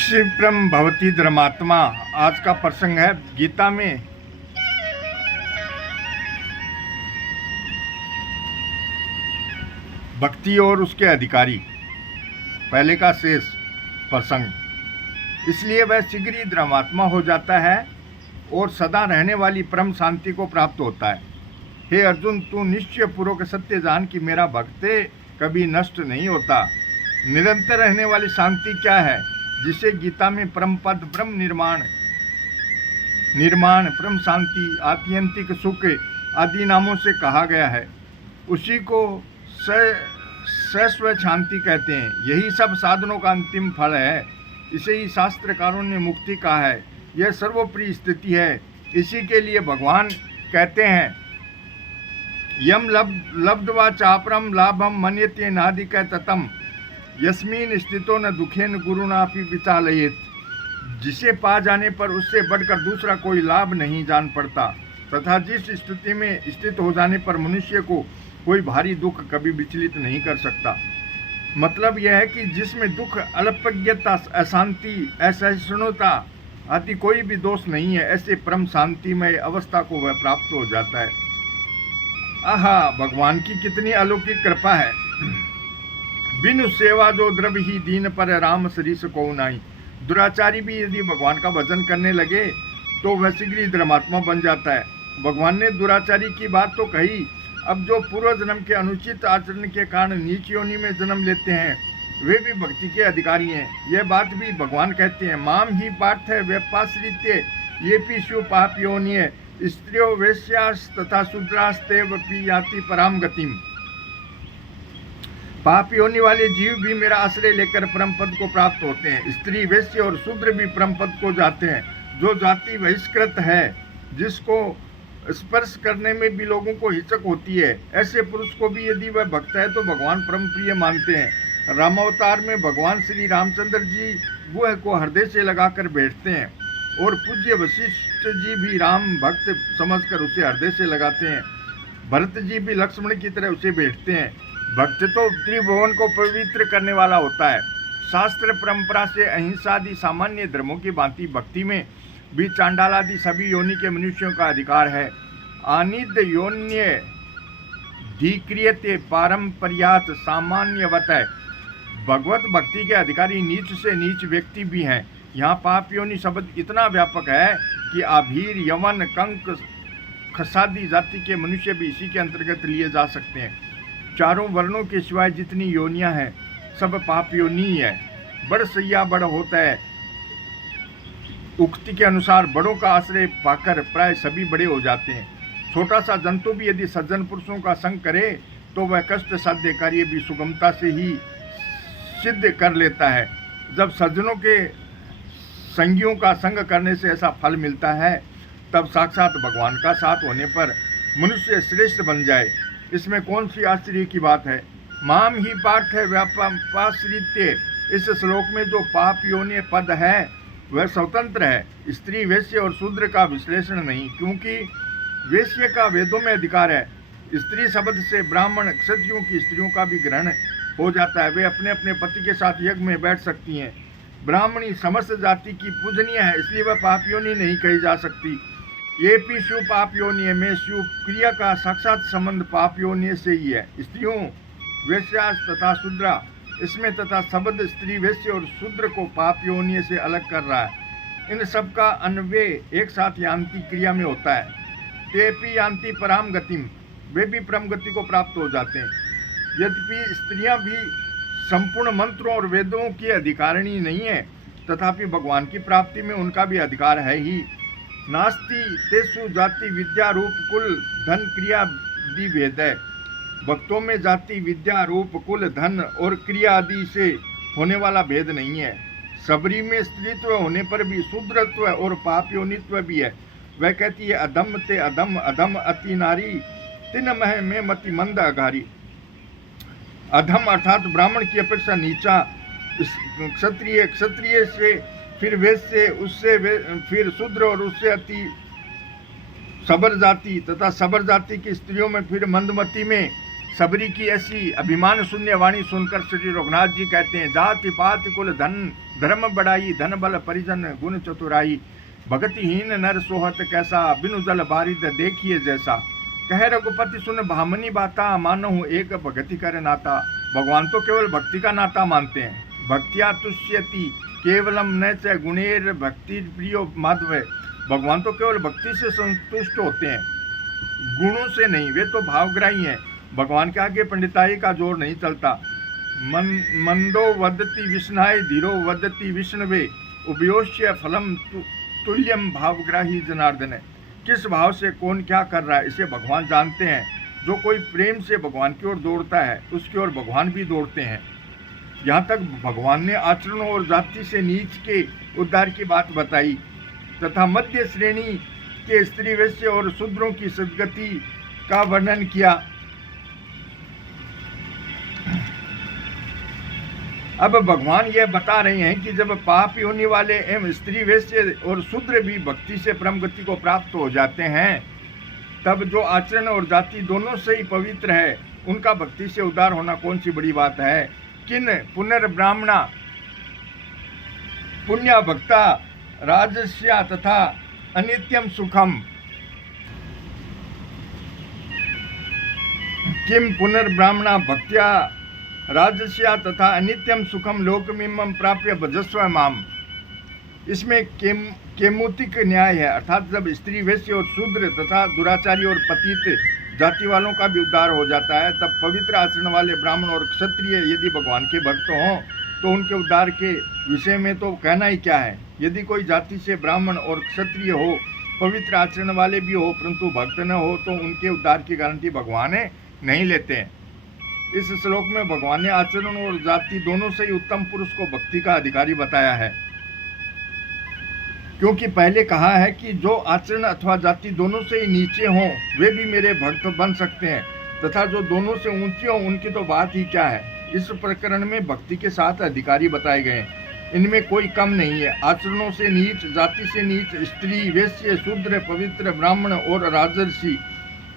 क्षिप्रम भवती धर्मात्मा। आज का प्रसंग है गीता में भक्ति और उसके अधिकारी, पहले का शेष प्रसंग। इसलिए वह शीघ्र ही धर्मात्मा हो जाता है और सदा रहने वाली परम शांति को प्राप्त होता है। हे अर्जुन, तू निश्चय पूर्वक सत्य जान कि मेरा भक्त कभी नष्ट नहीं होता। निरंतर रहने वाली शांति क्या है, जिसे गीता में परम पद, ब्रह्म निर्माण, परम शांति, आत्यंतिक सुख आदि नामों से कहा गया है, उसी को शाश्वत शांति कहते हैं। यही सब साधनों का अंतिम फल है। इसे ही शास्त्रकारों ने मुक्ति कहा है। यह सर्वोपरि स्थिति है। इसी के लिए भगवान कहते हैं, यम लब्ध्वा चापरम लाभम मन्यते नादिक ततम यस्मिन स्थितो न दुखेन गुरुनापि विचालयेत। जिसे पा जाने पर उससे बढ़कर दूसरा कोई लाभ नहीं जान पड़ता, तथा जिस स्थिति में स्थित हो जाने पर मनुष्य को कोई भारी दुख कभी विचलित नहीं कर सकता। मतलब यह है कि जिसमें दुख, अल्पज्ञता, अशांति, असहिष्णुता आदि कोई भी दोष नहीं है, ऐसे परम शांतिमय अवस्था को वह प्राप्त हो जाता है। आहा, भगवान की कितनी अलौकिक कृपा है। बिनु सेवा जो द्रव्य ही दीन पर राम सरीस को नाई। दुराचारी भी यदि भगवान का भजन करने लगे तो वह शीघ्र ही धर्मात्मा बन जाता है। भगवान ने दुराचारी की बात तो कही, अब जो पूर्व जन्म के अनुचित आचरण के कारण नीच योनि में जन्म लेते हैं, वे भी भक्ति के अधिकारी हैं। यह बात भी भगवान कहते हैं, माम ही पार्थ व्यपाश्रित्य ये भी शिव पाप योनिय स्त्रियों वैश्यास तथा शूद्रास्तेव पी याति पराम गतिम। पाप योनि वाले जीव भी मेरा आश्रय लेकर परम पद को प्राप्त होते हैं। स्त्री, वैश्य और शूद्र भी परम पद को जाते हैं। जो जाति बहिष्कृत है, जिसको स्पर्श करने में भी लोगों को हिचक होती है, ऐसे पुरुष को भी यदि वह भक्त है तो भगवान परम प्रिय मानते हैं। रामावतार में भगवान श्री रामचंद्र जी गुह को हृदय से लगाकर बैठते हैं और पूज्य वशिष्ठ जी भी राम भक्त समझकर उसे हृदय से लगाते हैं। भरत जी भी लक्ष्मण की तरह उसे बैठते हैं। भक्त तो त्रिभुवन को पवित्र करने वाला होता है। शास्त्र परंपरा से अहिंसा आदि सामान्य धर्मों की भांति भक्ति में भी चांडाल आदि सभी योनि के मनुष्यों का अधिकार है। आनिद योन्य धीक्रियते पारंपर्यात सामान्यवत है। भगवत भक्ति के अधिकारी नीच से नीच व्यक्ति भी हैं। यहाँ पाप योनि शब्द इतना व्यापक है कि आभीर, यवन, कंक, खसादी जाति के मनुष्य भी इसी के अंतर्गत लिए जा सकते हैं। चारों वर्णों के सिवाय जितनी योनियां हैं, सब पाप योनि है। बड़ सैया बड़ होता है। उक्ति के अनुसार बड़ों का आश्रय पाकर प्राय सभी बड़े हो जाते हैं। छोटा सा जंतु भी यदि सज्जन पुरुषों का संग करे तो वह कष्ट साध्य कार्य भी सुगमता से ही सिद्ध कर लेता है। जब सज्जनों के संगियों का संग करने से ऐसा फल मिलता है, तब साक्षात भगवान का साथ होने पर मनुष्य श्रेष्ठ बन जाए, इसमें कौन सी आश्चर्य की बात है। माम ही पार्थ व्यापाश्रित्य, इस श्लोक में जो पाप योनि पद है वह स्वतंत्र है। स्त्री, वैश्य और शूद्र का विश्लेषण नहीं, क्योंकि वैश्य का वेदों में अधिकार है। स्त्री शब्द से ब्राह्मण, क्षत्रियों की स्त्रियों का भी ग्रहण हो जाता है। वे अपने अपने पति के साथ यज्ञ में बैठ सकती हैं। ब्राह्मणी समस्त जाति की पूजनीय है, इसलिए वह पाप योनि नहीं कही जा सकती। ये भी शिव पाप योनि में शिव क्रिया का साक्षात संबंध पाप योनि से ही है। स्त्रियों, वैश्यास तथा शूद्रा, इसमें तथा शब्द स्त्री, वैश्य और शूद्र को पाप योनि से अलग कर रहा है। इन सब का अन्वय एक साथ यान्ति क्रिया में होता है। तेपि यान्ति पराम गतिम, वे भी परम गति को प्राप्त हो जाते हैं। यद्यपि स्त्रियां भी संपूर्ण मंत्रों और वेदों की अधिकारिणी नहीं है, तथापि भगवान की प्राप्ति में उनका भी अधिकार है ही। नास्ति तेसु जाति विद्या रूप कुल धन क्रिया आदि भेद है। भक्तों में जाति, विद्या, रूप, कुल, धन और क्रिया आदि से होने वाला भेद नहीं है। सबरी में स्त्रीत्व होने पर भी शूद्रत्व और पाप योनित्व भी है। वह कहती है, अधम ते अधम, अधम अति नारी, तिन मह में मति मंद अघारी। अधम अर्थात ब्राह्मण की अपेक्षा नीचा, क्षत्रिय, क्षत्रिय से फिर वैश्य, उससे फिर शूद्र और उससे अति सबर जाति तथा सबर जाति की स्त्रियों में फिर मंदमती में सबरी की ऐसी अभिमान शून्य वाणी सुनकर श्री रघुनाथ जी कहते हैं, जाति पाति कुल धन धर्म बढ़ाई, धन बल परिजन गुण चतुराई, भगतिहीन नर सोहत कैसा, बिनु जल बारिद देखिए जैसा। कह रघुपति सुन भामनी बाता, मानो एक भगति कर नाता। भगवान तो केवल भक्ति का नाता मानते हैं। भक्तिया तुष्यति केवलम न च गुणेर भक्ति प्रियो माधव। भगवान तो केवल भक्ति से संतुष्ट होते हैं, गुणों से नहीं। वे तो भावग्राही हैं। भगवान के आगे पंडिताई का जोर नहीं चलता। मंदो वदति विष्णाय धीरो वदति विष्णवे, उभयोश्य फलम तुल्यम भावग्राही जनार्दन। किस भाव से कौन क्या कर रहा है इसे भगवान जानते हैं। जो कोई प्रेम से भगवान की ओर दौड़ता है उसकी ओर भगवान भी दौड़ते हैं। यहाँ तक भगवान ने आचरणों और जाति से नीच के उद्धार की बात बताई तथा मध्य श्रेणी के स्त्री वैश्य और शूद्रों की सद्गति का वर्णन किया। अब भगवान यह बता रहे हैं कि जब पाप होने वाले एवं स्त्री वैश्य और शूद्र भी भक्ति से परम गति को प्राप्त हो जाते हैं, तब जो आचरण और जाति दोनों से ही पवित्र है उनका भक्ति से उद्धार होना कौन सी बड़ी बात है। किन पुनर्ब्राह्मणा पुण्य भक्ता राजस्या तथा अनित्यम सुखम, किम पुनर्ब्राह्मणा भक्त्या राजस्या तथा अनित्यम सुखम लोकमिमं प्राप्य भजस्व माम। इसमें केमुतिक न्याय है, अर्थात जब स्त्री वैश्य और शूद्र तथा दुराचारी और पतित जाति वालों का भी उद्धार हो जाता है, तब पवित्र आचरण वाले ब्राह्मण और क्षत्रिय यदि भगवान के भक्त हों तो उनके उद्धार के विषय में तो कहना ही क्या है। यदि कोई जाति से ब्राह्मण और क्षत्रिय हो, पवित्र आचरण वाले भी हो, परंतु भक्त न हो, तो उनके उद्धार की गारंटी भगवान नहीं लेते हैं। इस श्लोक में भगवान ने आचरण और जाति दोनों से ही उत्तम पुरुष को भक्ति का अधिकारी बताया है, क्योंकि पहले कहा है कि जो आचरण अथवा जाति दोनों से ही नीचे हों वे भी मेरे भक्त बन सकते हैं, तथा जो दोनों से ऊंचे हों उनकी तो बात ही क्या है। इस प्रकरण में भक्ति के 7 अधिकारी बताए गए हैं, इनमें कोई कम नहीं है। आचरणों से नीच, जाति से नीच, स्त्री, वैश्य, शूद्र, पवित्र, ब्राह्मण और राजर्षि,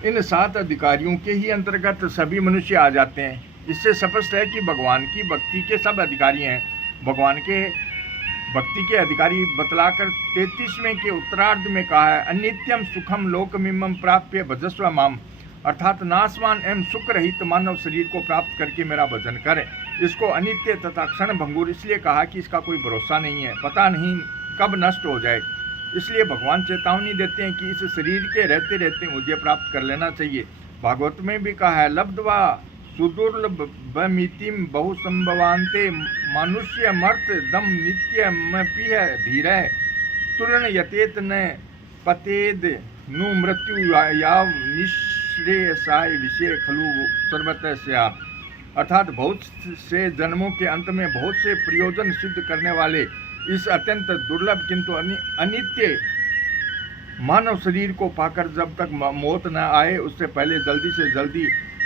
इन 7 अधिकारियों के ही अंतर्गत सभी मनुष्य आ जाते हैं। इससे स्पष्ट है कि भगवान की भक्ति के सब अधिकारी हैं। भगवान के भक्ति के अधिकारी बतलाकर 33वें के उत्तरार्ध में कहा है, अनित्यम सुखम लोकमिमं प्राप्य भजस्व माम, अर्थात नाशवान एवं सुख रहित मानव शरीर को प्राप्त करके मेरा भजन करें। इसको अनित्य तथा क्षण भंगुर इसलिए कहा कि इसका कोई भरोसा नहीं है, पता नहीं कब नष्ट हो जाए। इसलिए भगवान चेतावनी देते हैं कि इस शरीर के रहते रहते मुझे प्राप्त कर लेना चाहिए। भागवत में भी कहा है, लब्ध्वा सुदुर्लभमितिम बहुसंभवान्ते मनुष्य मर्त दम नित्यमपि धीरः तुरण यतेत न पतेद नु मृत्यु याव निःश्रेयसाय विषय खलु सर्वतः स्यात्। अर्थात बहुत से जन्मों के अंत में बहुत से प्रयोजन सिद्ध करने वाले इस अत्यंत दुर्लभ किंतु अनित्य मानव शरीर को पाकर जब तक मौत न आए उससे पहले जल्दी से जल्दी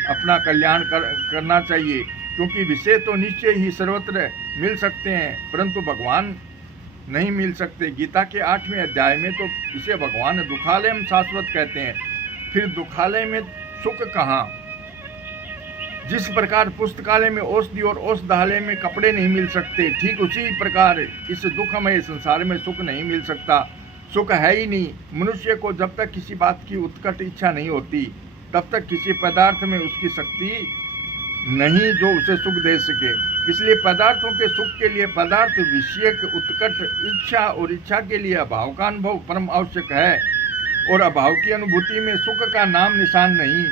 अपना कल्याण करना चाहिए, क्योंकि विषय तो निश्चय ही सर्वत्र मिल सकते हैं परंतु भगवान नहीं मिल सकते। गीता के 8वें अध्याय में तो इसे भगवान दुखालयम शाश्वत कहते हैं। फिर दुखालय में सुख कहाँ। जिस प्रकार पुस्तकालय में औषधि और औषधालय में कपड़े नहीं मिल सकते, ठीक उसी प्रकार इस दुखमय संसार में सुख नहीं मिल सकता। सुख है ही नहीं। मनुष्य को जब तक किसी बात की उत्कट इच्छा नहीं होती तब तक किसी पदार्थ में उसकी शक्ति नहीं जो उसे सुख दे सके। इसलिए पदार्थों के सुख के लिए पदार्थ विषयक उत्कट इच्छा और इच्छा के लिए अभाव का अनुभव परम आवश्यक है, और अभाव की अनुभूति में सुख का नाम निशान नहीं।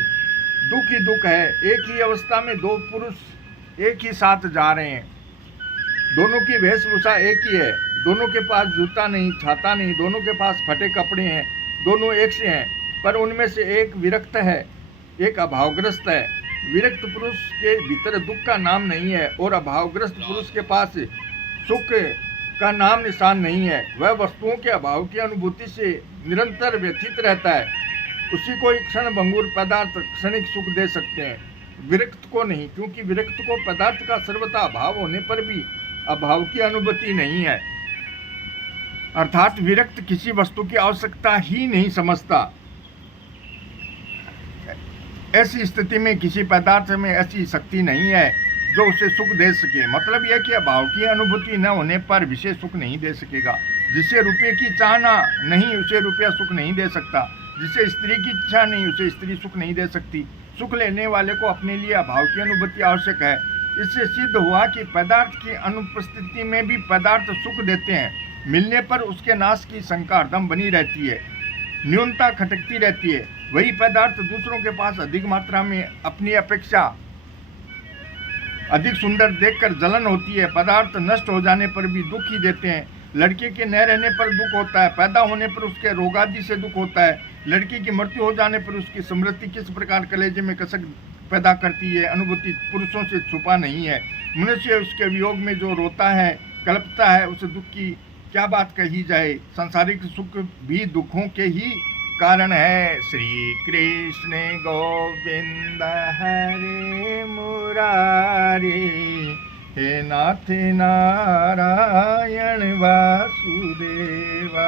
दुख ही दुख है। एक ही अवस्था में 2 पुरुष एक ही साथ जा रहे हैं, दोनों की वेशभूषा एक ही है, दोनों के पास जूता नहीं, छाता नहीं, दोनों के पास फटे कपड़े हैं, दोनों एक से हैं, पर उनमें से एक विरक्त है, एक अभावग्रस्त है। विरक्त पुरुष के भीतर दुख का नाम नहीं है और अभावग्रस्त पुरुष के पास सुख का नाम निशान नहीं है। वह वस्तुओं के अभाव की अनुभूति से निरंतर व्यथित रहता है। उसी को एक क्षण भंगुर पदार्थ क्षणिक सुख दे सकते हैं, विरक्त को नहीं, क्योंकि विरक्त को पदार्थ का सर्वथा अभाव होने पर भी अभाव की अनुभूति नहीं है। अर्थात विरक्त किसी वस्तु की आवश्यकता ही नहीं समझता। ऐसी स्थिति में किसी पदार्थ में ऐसी शक्ति नहीं है जो उसे सुख दे सके। मतलब यह कि अभाव की अनुभूति न होने पर विषय सुख नहीं दे सकेगा। जिसे रुपये की चाहना नहीं उसे रुपया सुख नहीं दे सकता। जिसे स्त्री की इच्छा नहीं उसे स्त्री सुख नहीं दे सकती। सुख लेने वाले को अपने लिए अभाव की अनुभूति आवश्यक है। इससे सिद्ध हुआ कि पदार्थ की अनुपस्थिति में भी पदार्थ सुख देते हैं। मिलने पर उसके नाश की शंका हरदम बनी रहती है, न्यूनता खटकती रहती है। वही पदार्थ दूसरों के पास अधिक मात्रा में अपनी अपेक्षा अधिक सुंदर देखकर जलन होती है। पदार्थ नष्ट हो जाने पर भी दुख ही देते हैं। लड़के के न रहने पर दुख होता है, पैदा होने पर उसके रोगादि से दुख होता है। लड़की की मृत्यु हो जाने पर उसकी स्मृति किस प्रकार कलेजे में कसक पैदा करती है, अनुभूति पुरुषों से छुपा नहीं है। मनुष्य उसके वियोग में जो रोता है, कल्पता है, उस दुख की क्या बात कही जाए। सांसारिक सुख भी दुखों के ही कारण है। श्री कृष्ण गोविंद हरे मुरारी, हे नाथ नारायण वासुदेवा।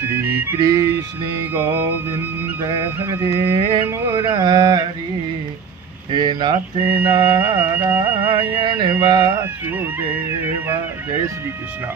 श्री कृष्ण गोविंद हरे मुरारी, हे नाथ नारायण वासुदेवा। जय श्री कृष्ण।